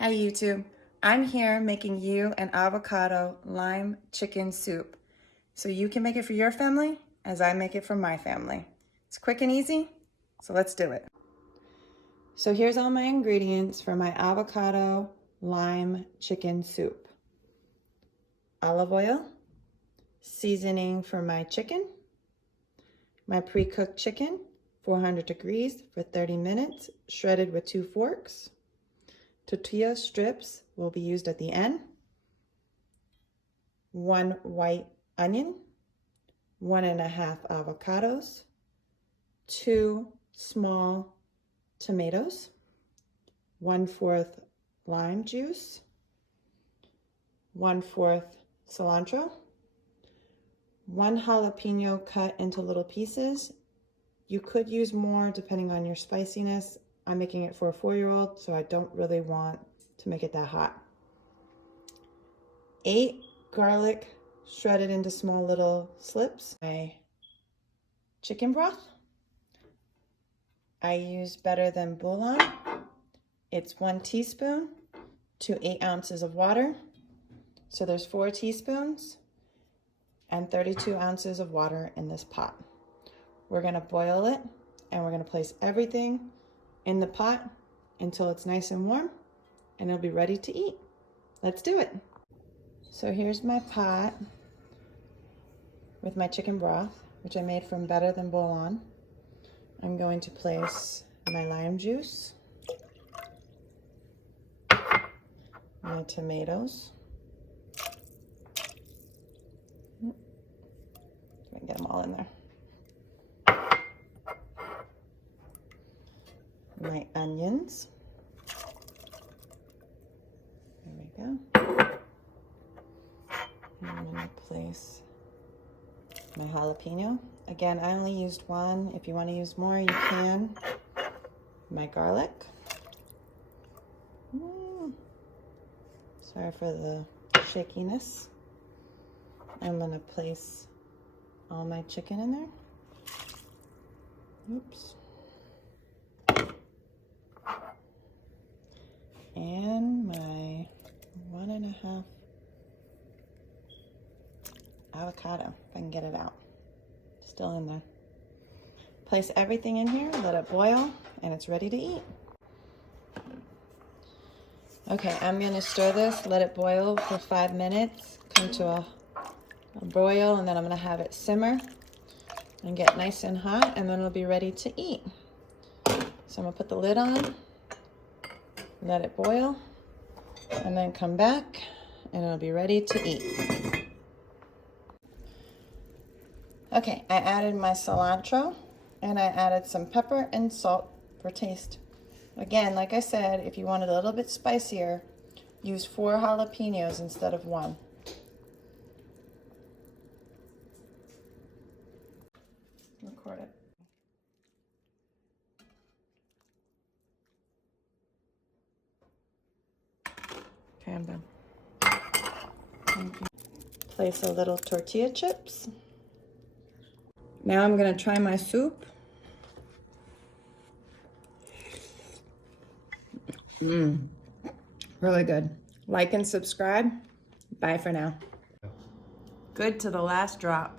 Hi YouTube, I'm here making you an avocado lime chicken soup so you can make it for your family as I make it for my family. It's quick and easy, so let's do it. So here's all my ingredients for my avocado lime chicken soup. Olive oil, seasoning for my chicken, my pre-cooked chicken, 400 degrees for 30 minutes, shredded with 2 forks. Tortilla strips will be used at the end. 1 white onion, 1.5 avocados, 2 small tomatoes, 1/4 lime juice, 1/4 cilantro, 1 jalapeno cut into little pieces. You could use more depending on your spiciness. I'm making it for a 4-year-old, so I don't really want to make it that hot. 8 garlic shredded into small little slips. My chicken broth. I use Better Than Bouillon. It's 1 teaspoon to 8 ounces of water. So there's 4 teaspoons and 32 ounces of water in this pot. We're gonna boil it and we're gonna place everything in the pot until it's nice and warm and it'll be ready to eat. Let's do it. So here's my pot with my chicken broth, which I made from Better Than Bouillon. I'm going to place my lime juice, my tomatoes. Try and get them all in there. My onions. There we go. I'm going to place my jalapeno. Again, I only used 1. If you want to use more, you can. My garlic. Sorry for the shakiness. I'm going to place all my chicken in there. Oops. And my 1.5 avocado, if I can get it out. Still in there. Place everything in here, let it boil, and it's ready to eat. Okay, I'm gonna stir this, let it boil for 5 minutes, come to a boil, and then I'm gonna have it simmer and get nice and hot, and then it'll be ready to eat. So I'm gonna put the lid on, let it boil, and then come back, and it'll be ready to eat. Okay, I added my cilantro, and I added some pepper and salt for taste. Again, like I said, if you want it a little bit spicier, use 4 jalapenos instead of 1. Record it. Okay, I'm done. Place a little tortilla chips. Now I'm gonna try my soup. Really good. Like and subscribe. Bye for now. Good to the last drop.